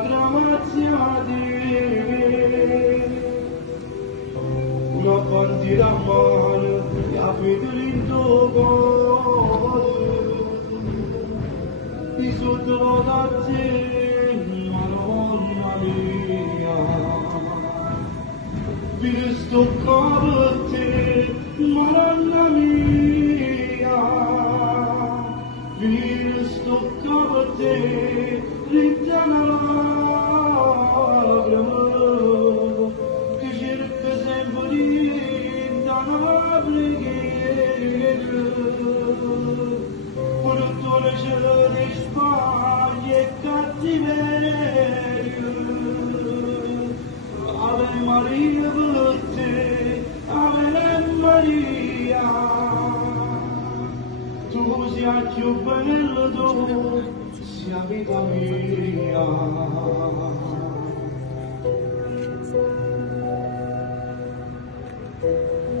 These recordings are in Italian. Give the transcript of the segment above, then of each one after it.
grazia di una bandiera a mano e a fede in tuo cuore ti sotto da te Madonna mia vi sto con te Madonna mia vi sto con te rintanala di Spagna e cattiveria Ave Maria per te Ave Maria tu sia più bello tu sia vita mia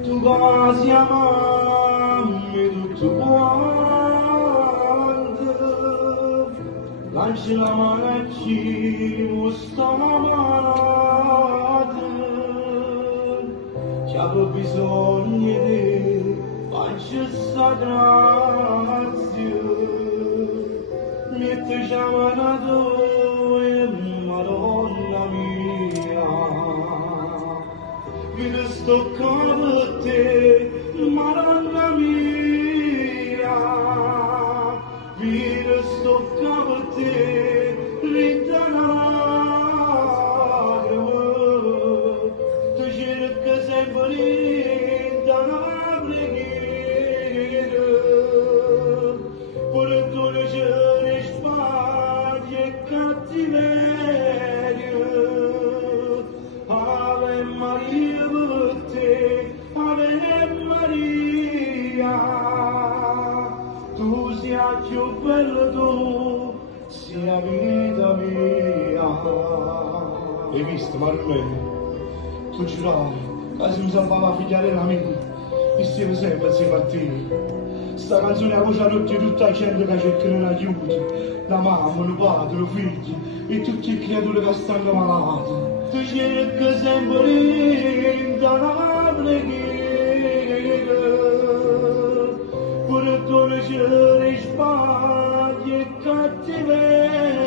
tu vas a amarmi tutto quanto lanci la mano a chi non sta amando che avevo bisogno di faccia sta grazia metti già mano tua Madonna mia vi sto con te Madonna mia vi sto con te rintanala tu cerca sempre da preghiera per togliere sbagli e cattiveria Ave Maria per te Ave Maria tu sia più bello tu sia vita mia hai visto Marlene tu giuravi che si mi salvava figliare la mia insieme sempre insieme a te sta canzone la voce a tutti tutta la gente che cercano un aiuto la mamma, il padre, i figli e tutte le creature che stanno malate tu cerchi sempre da preghiera per togliere sbagli e cattiveria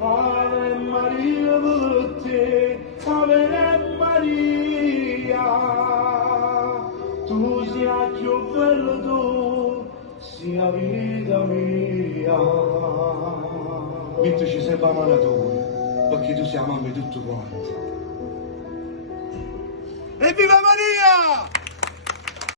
Ave Maria per te Ave Maria tu sia più bello tu sia vita mia mettici sempre a mano tua perché tu sei mamma di tutto quanto. Evviva Maria!